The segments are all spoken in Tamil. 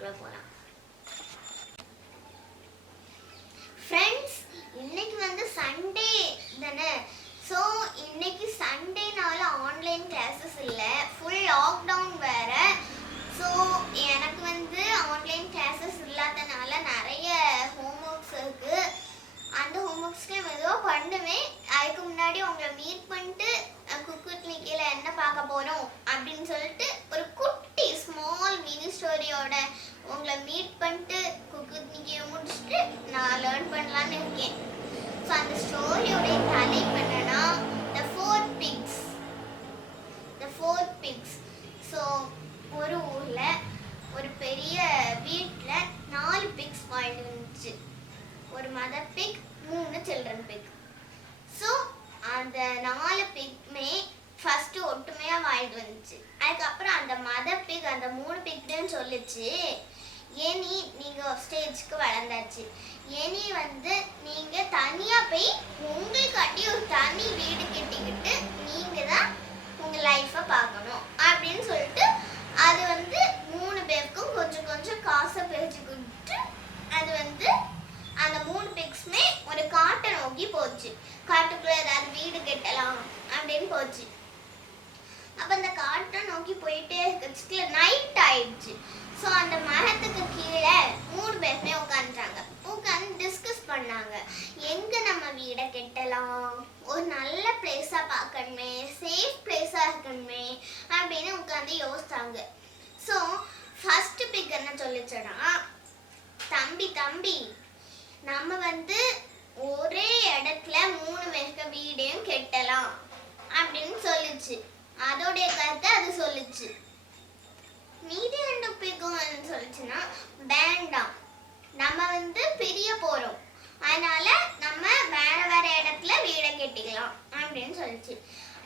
கிச்சனுக்குள்ளே போகலாம் ஃப்ரெண்ட்ஸ் இன்னைக்கு வந்து சண்டே தானே? ஸோ இன்னைக்கு சண்டேனால ஆன்லைன் கிளாஸஸ் இல்லை. ஃபுல் லாக்டவுன் வேற. ஸோ எனக்கு வந்து ஆன்லைன் கிளாஸஸ் இல்லாதனால நிறைய ஹோம்ஒர்க்ஸ் இருக்குது அந்த ஹோம் ஹோம்ஒர்க்ஸ்க்கு மெதுவாக பண்ணுவேன் அதுக்கு முன்னாடி உங்களை மீட் பண்ணிட்டு குக்குட்லி நிக்கையில் என்ன பார்க்க போகிறோம் அப்படின்னு சொல்லிட்டு ஒரு குட்டி ஸ்மால் மினி ஸ்டோரியோட உங்களை மீட் பண்ணிட்டு குக்குட்னிக்கியை முடிச்சுட்டு நான் லேர்ன் பண்ணலான்னு இருக்கேன். ஸோ அந்த ஸ்டோரியோடைய தலைப்பு என்னன்னா the four pigs the four pigs so ஒரு ஊரில் ஒரு பெரிய வீட்டில் நாலு பிக்ஸ் வாழ்ந்து இருந்துச்சு ஒரு மதர் பிக் மூணு சில்ட்ரன் பிக் ஸோ அந்த நாலு பிக்மே ஃபர்ஸ்ட் ஒட்டுமையா வாழ்ந்து வந்துச்சு அதுக்கப்புறம் அந்த மதர் பிக் அந்த மூணு பிக்னு சொல்லுச்சு ஏனி நீங்க ஸ்டேஜ்க்கு வளர்ந்தாச்சு ஏனி வந்து நீங்க தனியா போய் உங்களுக்காட்டி ஒரு தனி வீடு கட்டிக்கிட்டு நீங்க தான் உங்க லைஃப்பை பார்க்கணும் அப்படின்னு சொல்லிட்டு அது வந்து மூணு பேருக்கும் கொஞ்சம் கொஞ்சம் காசை பிரிச்சு கொடுத்து அது வந்து அந்த மூணு பிக்ஸுமே ஒரு காட்டை நோக்கி போச்சு. காட்டுக்குள்ள ஏதாவது வீடு கட்டலாம் அப்படின்னு போச்சு. அப்ப அந்த காட்டை நோக்கி போயிட்டே இருக்கிறதுக்குள்ள நைட் ஆயிடுச்சு. ஸோ அந்த மரத்துக்கு கீழே மூணு பேருமே உட்காந்துட்டாங்க உட்காந்து டிஸ்கஸ் பண்ணாங்க. எங்க நம்ம வீடை கட்டலாம்? ஒரு நல்ல பிளேஸா பார்க்கணுமே சேஃப் பிளேஸா இருக்கணுமே அப்படின்னு உட்காந்து யோசிச்சாங்க. ஸோ ஃபர்ஸ்ட் பிக் என்ன சொல்லிச்சோன்னா தம்பி தம்பி நம்ம வந்து ஒரே இடத்துல மூணு மெக வீடையும் கெட்டலாம் அப்படின்னு சொல்லுச்சு. அதோடைய கருத்தை அது சொல்லுச்சு. மீதி ரெண்டு பிக்கும் சொல்லுச்சுன்னா வேண்டாம். நம்ம வந்து பிரிய போறோம். அதனால நம்ம வேற வேற இடத்துல வீடை கட்டிக்கலாம் அப்படின்னு சொல்லிச்சு.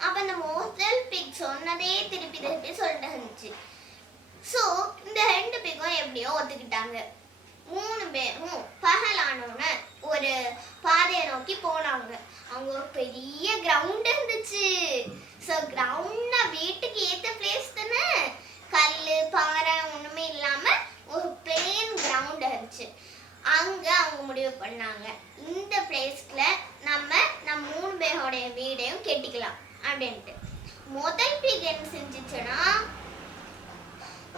அப்ப அந்த மோஸ்டல் பிக் சொன்னதே திருப்பி திருப்பி சொல்லிட்டு இருந்துச்சு. ஸோ இந்த ரெண்டு பிக்கும் எப்படியோ ஒத்துக்கிட்டாங்க. மூணு பேரும் பகலானோன்னு ஒரு பாதையை நோக்கி போனாங்க. அவங்க ஒரு பெரிய கிரவுண்ட் இருந்துச்சு. ஸோ கிரவுண்ட்னா வீட்டுக்கு ஏத்த பிளேஸ் தானே? கல் பாறை ஒண்ணுமே இல்லாம ஒரு பிளேன் கிரவுண்ட் இருந்துச்சு. அங்க அவங்க முடிவு பண்ணாங்க. இந்த பிளேஸ்ல நம்ம நம்ம மூணு பேரோடைய வீடையும் கெட்டிக்கலாம் அப்படின்ட்டு. முதல் பிக் என்ன செஞ்சிச்சுன்னா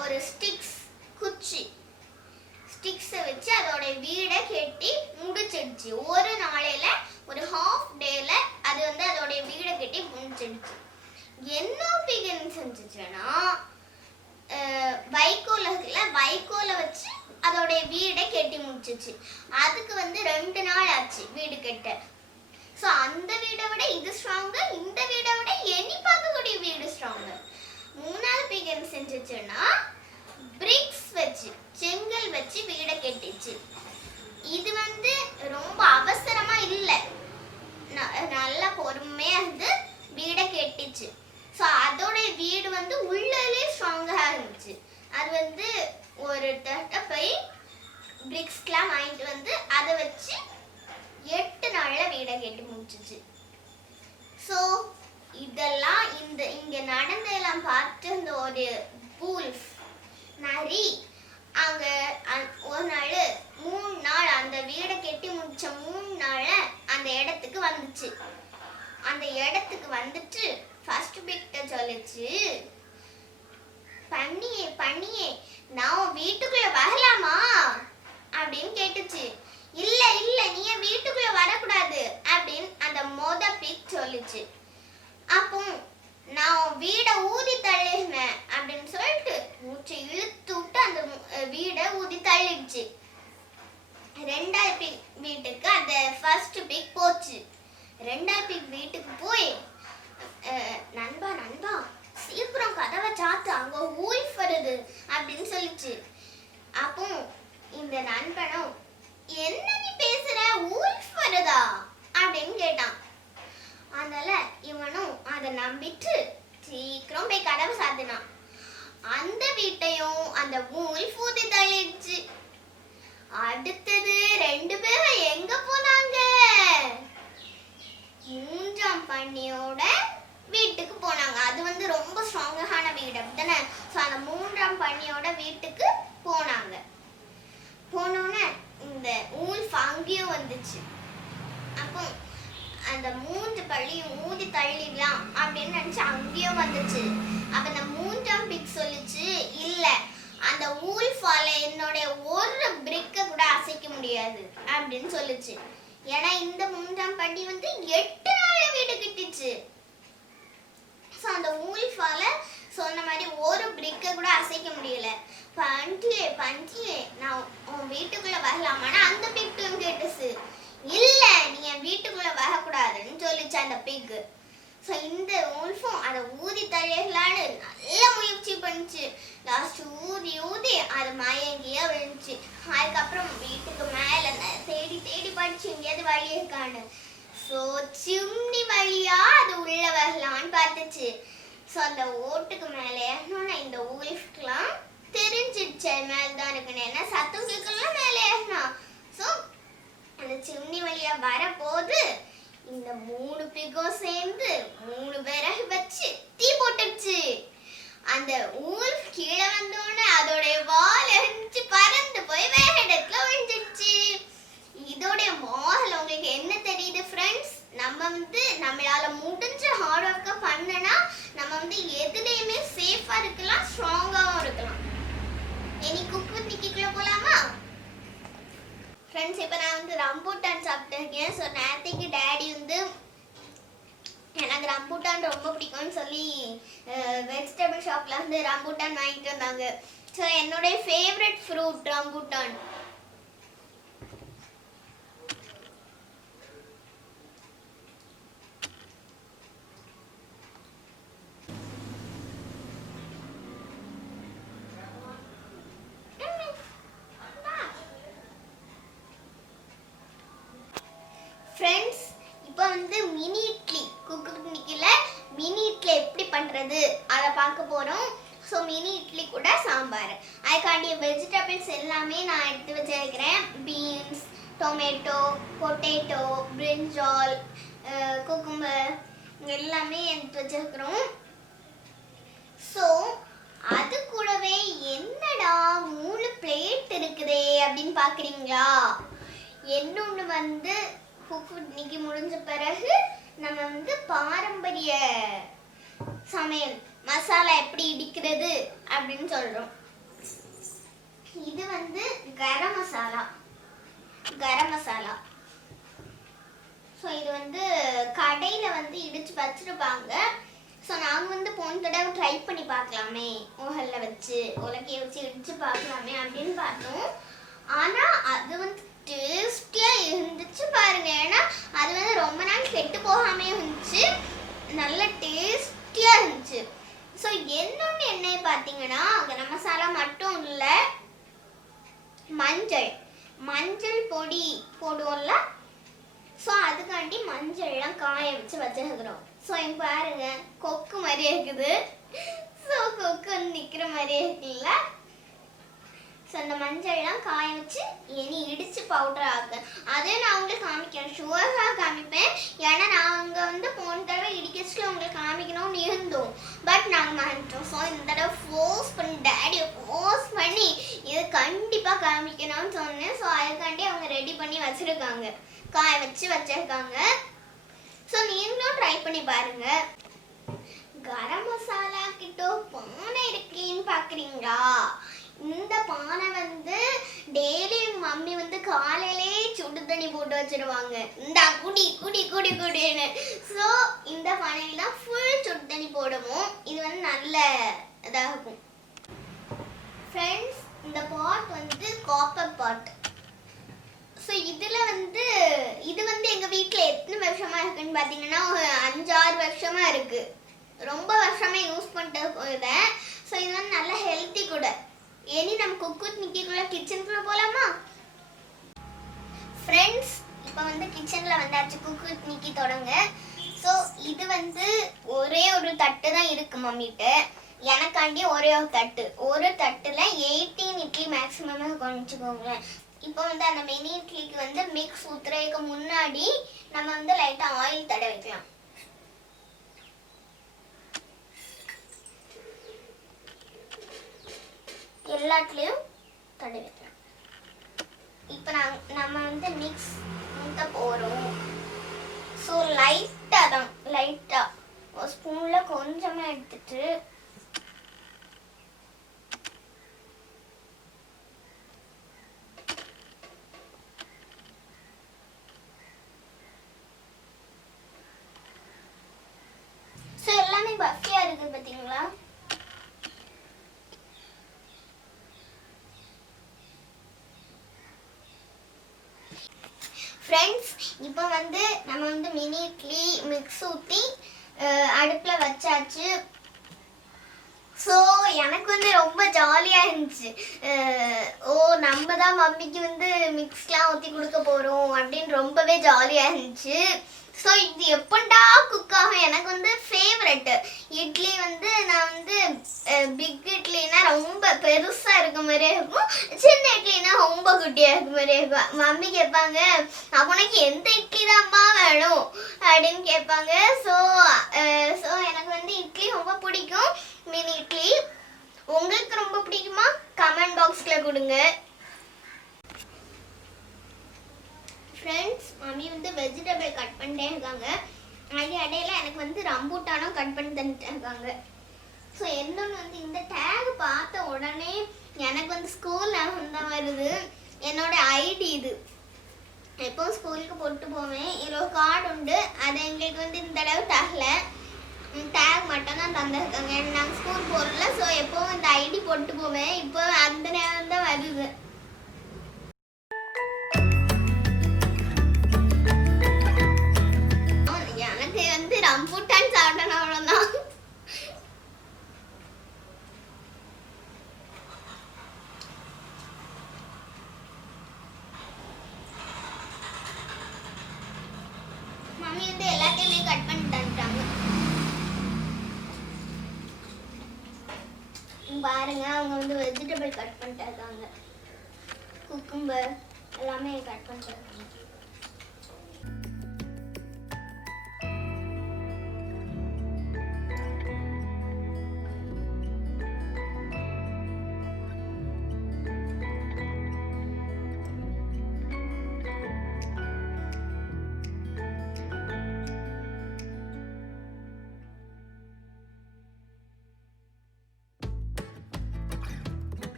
ஒரு ஸ்டிக்ஸ் குச்சி ஸ்டிக்ஸை வச்சு அதோட வீடை கெட்டி முடிச்சிடுச்சு. ஒரு நாளையில ஒரு ஹாஃப் டேல அது வந்து அதோட வீடை கட்டி முடிச்சிடுச்சு. என்ன பிகன் செஞ்சுச்சுன்னா அஹ், வைக்கோல் இருக்குல்ல வைக்கோலை வச்சு அதோடைய வீடை கெட்டி முடிச்சிச்சு அதுக்கு வந்து ரெண்டு நாள் ஆச்சு வீடு கட்ட. ஸோ அந்த வீடை விட இது ஸ்ட்ராங்கு இந்த வீடை விட எண்ணி பார்க்கக்கூடிய வீடு ஸ்ட்ராங்கு மூணாவது பிக் என்ன செஞ்சுச்சுன்னா பிரிக்ஸ் வச்சு. செங்கல் வச்சு வீடை கெட்டிச்சு. இது வந்து ரொம்ப அவசரமா இல்லை ந- நல்லா பொறுமையா இருந்து வீடை கெட்டிச்சு ஸோ அதோட வீடு வந்து உள்ளே ஸ்ட்ராங்காக இருந்துச்சு அது வந்து ஒரு தட்ட போய் பிரிக்ஸ்லாம் வாங்கிட்டு வந்து அதை வச்சு எட்டு நாள்ல வீடை கட்டி முடிச்சிச்சு ஸோ இதெல்லாம் இந்த இங்க நடந்ததெல்லாம் பார்த்து இந்த ஒரு பூல்ஃப் நரி அங்க அ- ஒரு நாள் மூணு நாள் அந்த வீடை கட்டி முடிச்ச மூணு நாள்ல அந்த இடத்துக்கு வந்துச்சு அந்த இடத்துக்கு வந்துட்டு ஃபர்ஸ்ட் பிக்ட சொல்லுச்சு பண்ணியே பண்ணியே நான் உன் வீட்டுக்குள்ள வரலாமா அப்படின்னு கேட்டுச்சு இல்ல இல்ல நீ என் வீட்டுக்குள்ள வரக்கூடாது அப்படின்னு அந்த மொத பிக் சொல்லுச்சு அப்போ நான் உன் வீடை ஊதி தள்ளினேன் அப்படின்னு சொல்லிட்டு மூச்சை இழுத்து விட்டு அந்த மு- அஹ் வீடை ஊதி தள்ளிடுச்சு ரெண்டாவது பிக் வீட்டுக்கு அந்த ஃபர்ஸ்ட் பிக் போச்சு ரெண்டாவது பிக் வீட்டுக்கு போய் அஹ், நண்பா நண்பா சீக்கிரம் கதவை சாத்து அங்க ஊல்ஃப் வருது அப்படின்னு சொல்லிச்சு அப்போ இந்த நண்பனும் என்ன நீ பேசுற ஊல்ஃப் வருதா கேட்டான் அதனால இவனும் நம்பிட்டு சீக்கிரம் போய் கதவை சாத்தினான். அந்த வீட்டையும் அந்த ஊல் பூதி தள்ளிடுச்சு. அடுத்தது ரெண்டு பேரும் எங்க போனாங்க? மூன்றாம் பண்ணியோட வீட்டுக்கு போனாங்க. அது வந்து ரொம்ப ஸ்ட்ராங்கான வீடு அப்படித்தானே? ஸோ அந்த மூன்றாம் பண்ணியோட வீட்டுக்கு போனாங்க. போனோன்னே இந்த ஊல்ஃப் அங்கேயும் வந்துச்சு. அப்போ அந்த மூன்று பள்ளியும் ஊதி தள்ளிடலாம் அப்படின்னு நினச்சி அங்கேயும் வந்துச்சு. அப்போ அந்த மூன்றாம் பிக் சொல்லுச்சு இல்லை அந்த ஊல்ஃபால என்னுடைய ஒரு பிரிக்கை கூட அசைக்க முடியாது அப்படின்னு சொல்லுச்சு. ஏன்னா இந்த மூன்றாம் பள்ளி வந்து எட்டு நாள் வீடு கிட்டுச்சு. ஸோ அந்த ஊல்ஃபால சொன்ன மாதிரி ஒரு பிரிக்கை கூட அசைக்க முடியல. பண்டியே பண்டியே நான் உன் வீட்டுக்குள்ளே வரலாமான்னா அந்த பிக்டும் கேட்டுச்சு. இல்ல நீ என் வீட்டுக்குள்ள வரக்கூடாதுன்னு சொல்லிச்சு அந்த பிக் ஸோ இந்த உல்ஃபும் அதை ஊதி தள்ளிடலான்னு நல்ல முயற்சி பண்ணுச்சு. லாஸ்ட் ஊதி ஊதி அது மயங்கியே விழுந்துச்சு அதுக்கப்புறம் வீட்டுக்கு மேலே தேடி தேடி படிச்சு எங்கேயாவது வழி இருக்கான்னு. ஸோ சிம்னி வழியா அது உள்ள வரலான்னு பார்த்துச்சு. ஸோ அந்த ஓட்டுக்கு மேலே இந்த ஊல்ஃப்க்குலாம் தெரிஞ்சிடுச்சு மேலே தான் இருக்குன்னு. ஏன்னா சத்து கேட்கலாம் மேலே ஏறினா ஸோ அந்த சிம்னி வரப்போது. இந்த மூணு பிகோ சேர்ந்து மூணு விறகு வச்சு தீ போட்டுடுச்சு. அந்த ஊல்ஃப் கீழே வந்தோடனே அதோடைய வால் எரிஞ்சு பறந்து போய் வேற இடத்துல விழுந்துடுச்சு. இதோடைய மாரல் உங்களுக்கு என்ன தெரியுது ஃப்ரெண்ட்ஸ் நம்ம வந்து நம்மளால முடிஞ்ச ஹார்ட் ஒர்க்கை பண்ணனா நம்ம வந்து எதுலேயுமே சேஃபாக இருக்கலாம் ஸ்ட்ராங்காகவும் இருக்கலாம். இனி குக் வித் நிக்கிக்குள்ள போகலாமா ஃப்ரெண்ட்ஸ் இப்போ நான் வந்து ரம்பூட்டான் சாப்பிட்டுருக்கேன். ஸோ நேற்றுக்கு டேடி வந்து எனக்கு ரம்பூட்டான் ரொம்ப பிடிக்கும்னு சொல்லி வெஜிடபிள் ஷாப்ல வந்து ரம்பூட்டான் வாங்கிட்டு வந்தாங்க. ஸோ என்னுடைய ஃபேவரட் ஃப்ரூட் ரம்பூட்டான் ஃப்ரெண்ட்ஸ் இப்போ வந்து மினி இட்லி குக்கு நிக்கல மினி இட்லி எப்படி பண்ணுறது அதை பார்க்க போகிறோம் ஸோ மினி இட்லி கூட சாம்பார் அதுக்காண்டிய வெஜிடபிள்ஸ் எல்லாமே நான் சேர்க்குறேன் beans tomato potato brinjal cucumber எல்லாமே எடுத்து வச்சிருக்கிறோம். ஸோ அது கூடவே என்னடா மூணு பிளேட் இருக்குதே அப்படின்னு பார்க்குறீங்களா இன்னொன்று வந்து குக் இன்னைக்கு முடிஞ்ச பிறகு நம்ம வந்து பாரம்பரிய சமையல் மசாலா எப்படி இடிக்கிறது அப்படின்னு சொல்கிறோம் இது வந்து கரம் மசாலா. கரம் மசாலா. ஸோ இது வந்து கடையில் வந்து இடித்து வச்சுருப்பாங்க. ஸோ நாங்கள் வந்து போன தடவை ட்ரை பண்ணி பார்க்கலாமே. ஓஹலில் வச்சு உலக்கையை வச்சு இடித்து பார்க்கலாமே அப்படின்னு பார்த்தோம். ஆனால் அது வந்து டேஸ்டியாக இருந்துச்சு பாருங்க. ஏன்னா அது வந்து ரொம்ப நாள் கெட்டு போகாமே இருந்துச்சு. நல்ல டேஸ்டியாக இருந்துச்சு. ஸோ என்னொன்று என்ன பார்த்தீங்கன்னா கரம் மசாலா மட்டும் இல்லை மஞ்சள். மஞ்சள் பொடி போடுவோம்ல? ஸோ அதுக்காண்டி மஞ்சள்லாம் காய வச்சு வச்சிருக்கிறோம். ஸோ இங்கே பாருங்க கொக்கு மாதிரியே இருக்குது. ஸோ கொக்கு வந்து நிற்கிற மாதிரியே இருக்குல்ல? ஸோ அந்த மஞ்சள்லாம் காய வச்சு இனி இடித்து பவுடர் ஆக்கு. அதே நான் உங்களுக்கு காமிக்கிறேன். ஷுவராக காமிப்பேன். ஏன்னா நாங்கள் வந்து போன தடவை இடிக்கச்சில் உங்களுக்கு காமிக்கணும்னு இருந்தோம். பட் நாங்கள் மறந்துட்டோம். ஸோ இந்த தடவை ஃபோர்ஸ் பண்ணி டேடியை ஃபோர்ஸ் பண்ணி காமிக்கணும்னு சொன்னேன். ஸோ அதுக்காண்டி அவங்க ரெடி பண்ணி வச்சுருக்காங்க. காய வச்சு வச்சிருக்காங்க. ஸோ நீங்களும் ட்ரை பண்ணி பாருங்க. கரம் மசாலா கிட்ட பானை இருக்கேன்னு பார்க்குறீங்களா இந்த பானை வந்து டெய்லி மம்மி வந்து காலையிலே சுடு தண்ணி போட்டு வச்சிருவாங்க. இந்த குடி குடி குடி குடின்னு. ஸோ இந்த பானையில் தான் ஃபுல் சுடு தண்ணி போடுவோம் இது வந்து நல்ல இதாக இருக்கும் ஃப்ரெண்ட்ஸ் இந்த பாட் வந்து காப்பர் பாட் ஸோ இதில் வந்து இது வந்து எங்கள் வீட்டில் எத்தனை வருஷமாக இருக்குன்னு பார்த்தீங்கன்னா ஒரு அஞ்சாறு வருஷமாக இருக்குது ரொம்ப வருஷமாக யூஸ் பண்ணிட்டு இதை ஸோ இது வந்து நல்ல ஹெல்த்தி கூட. இனி நம்ம குக்கூத் நிக்கிக்குள்ள கிச்சனுக்குள்ளே போகலாமா ஃப்ரெண்ட்ஸ் இப்போ வந்து கிச்சனில் வந்தாச்சு. குக்கூத் நிக்கி தொடங்க. ஸோ இது வந்து ஒரே ஒரு தட்டு தான் இருக்குது மம்மிட்ட எனக்காண்டி ஒரே ஒரு தட்டு. ஒரு தட்டில் எயிட்டீன் இட்லி மேக்ஸிமமாக கொஞ்சிக்கோங்களேன் இப்போ வந்து அந்த மினி இட்லிக்கு வந்து மிக்ஸ் ஊத்துறதுக்கு முன்னாடி நம்ம வந்து லைட்டாக ஆயில் தட வைக்கலாம். எல்லாத்துலேயும் தடவி வைக்கலாம். இப்போ நான் நம்ம வந்து மிக்ஸ் ஊற்ற போகிறோம் ஸோ லைட்டாக தான். லைட்டாக ஒரு ஸ்பூனில் கொஞ்சமாக எடுத்துட்டு ஸோ எல்லாமே பஃபியாக இருக்குது பார்த்தீங்களா ஃப்ரெண்ட்ஸ் இப்போ வந்து நம்ம வந்து மினி இட்லி மிக்ஸ் ஊற்றி அடுப்பில் வச்சாச்சு. ஸோ எனக்கு வந்து ரொம்ப ஜாலியாக இருந்துச்சு. ஓ நம்ம தான் மம்மிக்கு வந்து மிக்ஸ்லாம் ஊற்றி கொடுக்க போகிறோம் அப்படின்னு ரொம்பவே ஜாலியாக இருந்துச்சு. ஸோ இது எப்பண்டா குக் ஆகும்? எனக்கு வந்து ஃபேவரெட்டு இட்லி வந்து நான் வந்து பிக் இட்லினா ரொம்ப பெருசாக இருக்க மாதிரியே இருக்கும். சின்ன இட்லினா ரொம்ப குட்டியாக இருக்க மாதிரியே இருக்கும். மம்மி கேட்பாங்க உனக்கு எந்த இட்லி தான்ப்பா வேணும்? அப்படின்னு கேட்பாங்க. ஸோ ஸோ எனக்கு வந்து இட்லி ரொம்ப பிடிக்கும். மினி இட்லி. உங்களுக்கு ரொம்ப பிடிக்குமா? கமெண்ட் பாக்ஸில் கொடுங்க. ஃப்ரெண்ட்ஸ் மம்மி வந்து வெஜிடபிள் கட் பண்ணிட்டே இருக்காங்க அது இடையில எனக்கு வந்து ரம்பூட்டானும் கட் பண்ணி தந்துட்டு இருக்காங்க ஸோ என்னொன்று வந்து இந்த டேக் பார்த்த உடனே எனக்கு வந்து ஸ்கூல் ஞாபகம் தான் வருது என்னோட ஐடி இது. எப்போவும் ஸ்கூலுக்கு போட்டு போவேன். இவ்வளோ கார்டு உண்டு. அது எங்களுக்கு வந்து இந்த தடவை தரல. டேக் மட்டும் தான் தந்திருக்காங்க. நாங்கள் ஸ்கூல் போகிறல ஸோ எப்போவும் இந்த ஐடி போட்டு போவேன். இப்போ அந்த நேரம் தான் வருது. பண்ணிட்டு இருக்காங்க குக்கும்பர் எல்லாமே கட் பண்ணிட்டு இருக்காங்க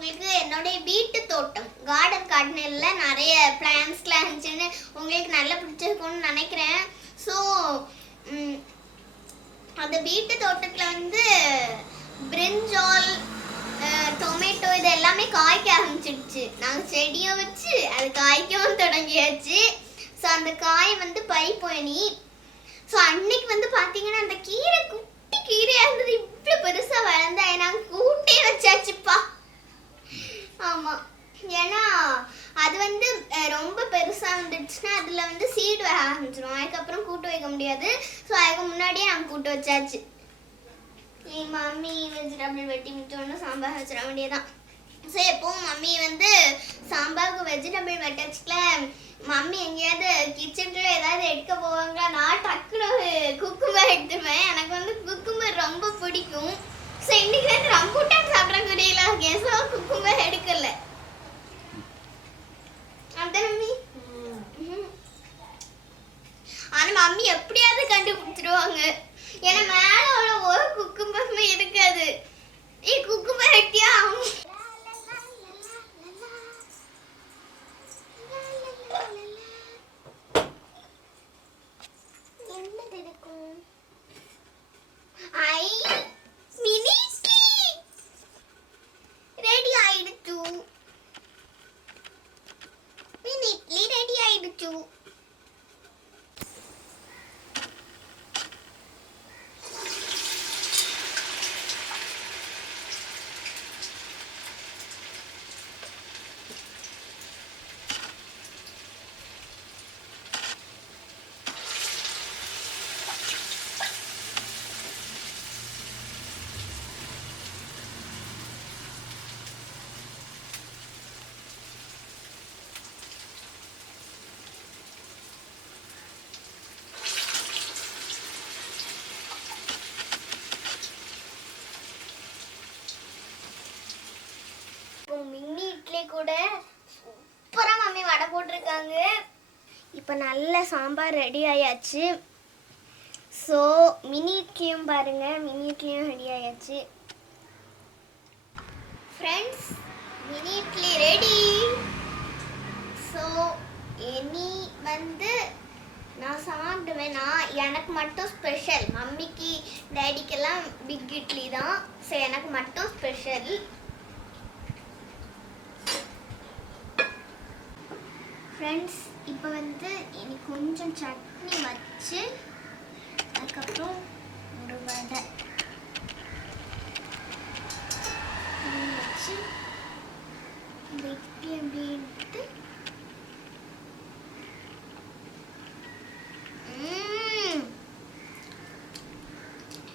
உங்களுக்கு என்னுடைய வீட்டு தோட்டம் கார்டன் கார்டனில் நிறைய பிளான்ஸ்லாம் இருந்துச்சுன்னு உங்களுக்கு நல்லா பிடிச்சிருக்கும்னு நினைக்கிறேன். ஸோ அந்த வீட்டு தோட்டத்தில் வந்து பிரிஞ்சால் டொமேட்டோ இது எல்லாமே காய்க்க ஆரம்பிச்சிடுச்சு. நாங்கள் செடியை வச்சு அது காய்க்கவும் தொடங்கியாச்சு. ஸோ அந்த காய் வந்து பைப்போனி ஸோ அன்னைக்கு வந்து பார்த்தீங்கன்னா அந்த கீரை குட்டி கீரையாக இருந்தது இவ்வளோ பெருசாக வளர்ந்தா நாங்கள் கூட்டே வச்சாச்சுப்பா ஆமாம் ஏன்னா அது வந்து அஹ், ரொம்ப பெருசாக வந்துடுச்சுன்னா அதில் வந்து சீடு வர ஆரம்பிச்சிடும் அதுக்கப்புறம் கூட்டு வைக்க முடியாது. ஸோ அதுக்கு முன்னாடியே நாங்கள் கூட்டு வச்சாச்சு. என் மம்மி வெஜிடபிள் வெட்டி மிச்சோன்னு சாம்பார் வச்சிட வேண்டியதான் ஸோ எப்பவும் மம்மி வந்து சாம்பாருக்கு வெஜிடபிள் வெட்டச்சுக்கல மம்மி எங்கேயாவது கிச்சன்ல ஏதாவது எடுக்க போவாங்களா? நான் டக்குனு குக்கும்பர் எடுத்துப்பேன் எனக்கு வந்து குக்கும்பர் ரொம்ப பிடிக்கும். ஸோ இன்னைக்கு வந்து ரம்பூட்டான் சாப்பிடக்கூடியல இருக்கேன் ஸோ குக்கும்பர் எடுக்கல. அதான் மம்மி. மம்மி எப்படியாவது கண்டுபிடிச்சிருவாங்க. ஏன்னா மேல உள்ள ஒரு குக்கும்பருமே இருக்காது. ஏ குக்கும்பர் வெட்டியா இருக்கும் ஐ மினி ரெடி ஆயிடுச்சு மினி இட்லி ரெடி ஆயிடுச்சு போட்டிருக்காங்க இப்போ நல்ல சாம்பார் ரெடி ஆயாச்சு. ஸோ மினி இட்லியும் பாருங்க. மினி இட்லியும் ரெடி ஆயாச்சு. Friends mini idli ready so இனி வந்து நான் சாப்பிடுவேன். நான் எனக்கு மட்டும் ஸ்பெஷல் மம்மிக்கு டேடிக்கெல்லாம் பிக் இட்லி தான். ஸோ எனக்கு மட்டும் ஸ்பெஷல் ஃப்ரெண்ட்ஸ் இப்போ வந்து எனக்கு கொஞ்சம் சட்னி வச்சு அதுக்கப்புறம் ஒரு வடை வச்சு இந்த இட்லி அப்படி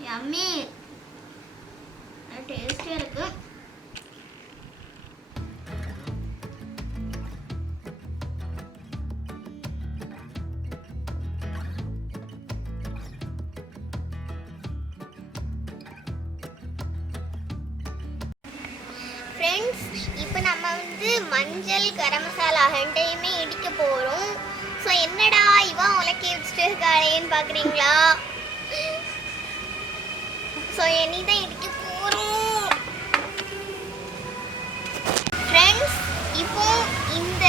yummy. கரம் ரெண்டையுமே இடிக்க போகிறோம் ஸோ என்னடா இவன் உலக்கி வச்சுட்டு இருக்காளேன்னு பார்க்குறீங்களா ஸோ இனி தான் இடிக்க போகிறோம் ஃப்ரெண்ட்ஸ் இப்போ இந்த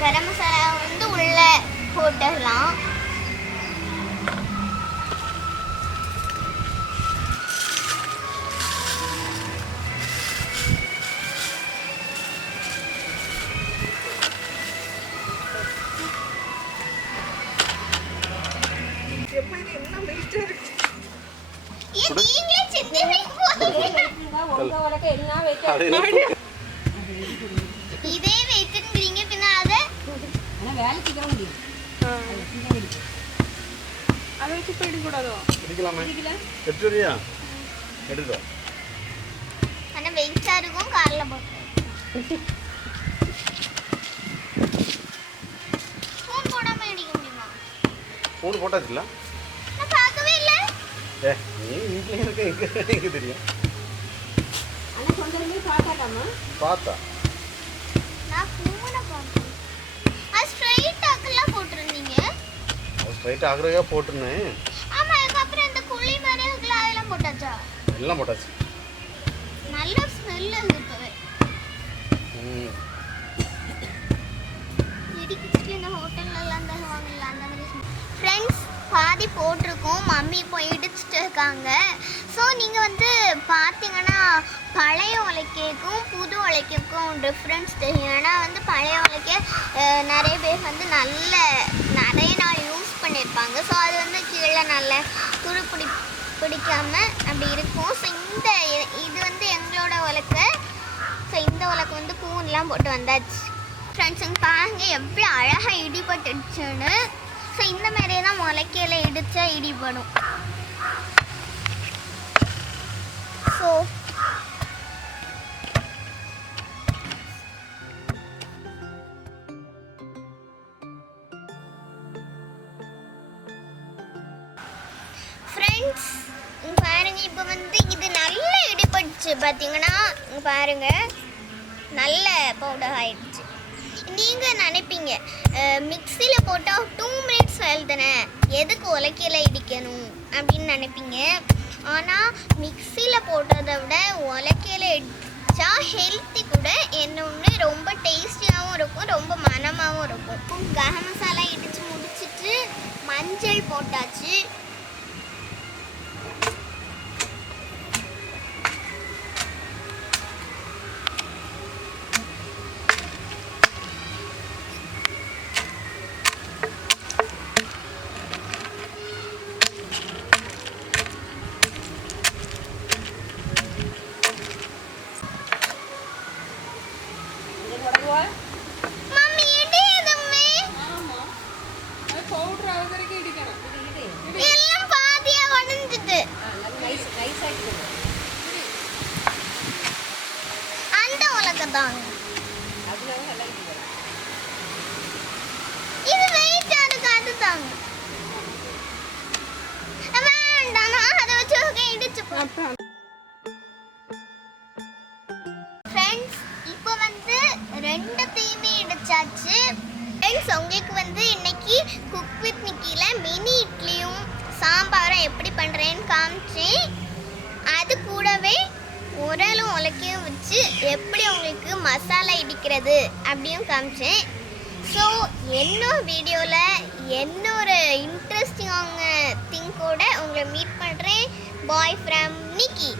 கரம் மசாலா வந்து உள்ள போட்டுடலாம். எடுக்கலாமே எடுத்து வரியா எடுத்து வா. ஆனால் வெயிட்டாக இருக்கும் காரில் போட்டு ஃபோன் போடாமல் அடிக்க முடியுமா? ஃபோன் போட்டாச்சுல நான் பார்க்கவே இல்லை. ஏ நீ வீட்டில் இருக்க எங்க தெரியும். ஆனால் சொந்தமே பார்க்காட்டாமா பார்த்தா. நான் ஃபோனை பார்த்தேன் அது ஸ்ட்ரைட் ஆக்கெல்லாம் போட்டிருந்தீங்க. ஸ்ட்ரைட் ஆகிறதா போட்டிருந்தேன் ஆமாம் அதுக்கப்புறம் இந்த குழி மாதிரி இருக்குல்ல அதெல்லாம் போட்டாச்சா எல்லாம் போட்டாச்சு. நல்ல ஸ்மெல் ம். இடிக்கிட்டு இந்த ஹோட்டல்லலாம் தருவாங்கல்ல அந்த மாதிரி ஃப்ரெண்ட்ஸ் பாதி போட்டிருக்கோம். மம்மி இப்போ இடிச்சிட்டு இருக்காங்க. ஸோ நீங்கள் வந்து பார்த்தீங்கன்னா பழைய உலக்கைக்கும் புது உலக்கைக்கும் டிஃப்ரென்ஸ் தெரியும். ஏன்னா வந்து பழைய உலக்கை நிறைய பேர் வந்து நல்ல நிறைய நாள் யூஸ் பண்ணியிருப்பாங்க ஸோ அது வந்து கீழே நல்ல துரு பிடி பிடிக்காம அப்படி இருக்கும். ஸோ இந்த இது வந்து எங்களோட உலக்கு. ஸோ இந்த உலக்கு வந்து பூன்லாம் போட்டு வந்தாச்சு. ஃப்ரெண்ட்ஸுங்க பாருங்கள் பாருங்க எவ்வளோ அழகாக இடிபட்டுடுச்சுன்னு. ஸோ இந்த மாதிரியே தான் முளைக்கையில் இடித்தா இடிபடும். ஸோ ஃப்ரெண்ட்ஸ் ஆயிடுச்சு. பார்த்தீங்கன்னா பாருங்க நல்ல பவுடர் ஆயிடுச்சு. நீங்கள் நினைப்பீங்க மிக்சியில் போட்டால் டூ மினிட்ஸ் வேல் தானே எதுக்கு உலக்கையில் இடிக்கணும் அப்படின்னு நினைப்பீங்க. ஆனால் மிக்சியில் போட்டதை விட உலக்கையில் இடித்தா ஹெல்த்தி கூட இன்னொன்று ரொம்ப டேஸ்டியாகவும் இருக்கும் ரொம்ப மனமாகவும் இருக்கும். கரம் மசாலா இடித்து முடிச்சுட்டு மஞ்சள் போட்டாச்சு. ஃப்ரெண்ட்ஸ் உங்களுக்கு வந்து இன்னைக்கு குக் வித் நிக்கியில் மினி இட்லியும் சாம்பாரும் எப்படி பண்ணுறேன்னு காமிச்சேன் அது கூடவே உரலும் உலக்கையும் வச்சு எப்படி உங்களுக்கு மசாலா இடிக்கிறது அப்படியும் காமிச்சேன். ஸோ என்ன வீடியோவில் இன்னொரு இன்ட்ரெஸ்டிங்கான திங்கோட உங்களை மீட் பண்ணுறேன் பாய் ஃப்ரம் நிக்கி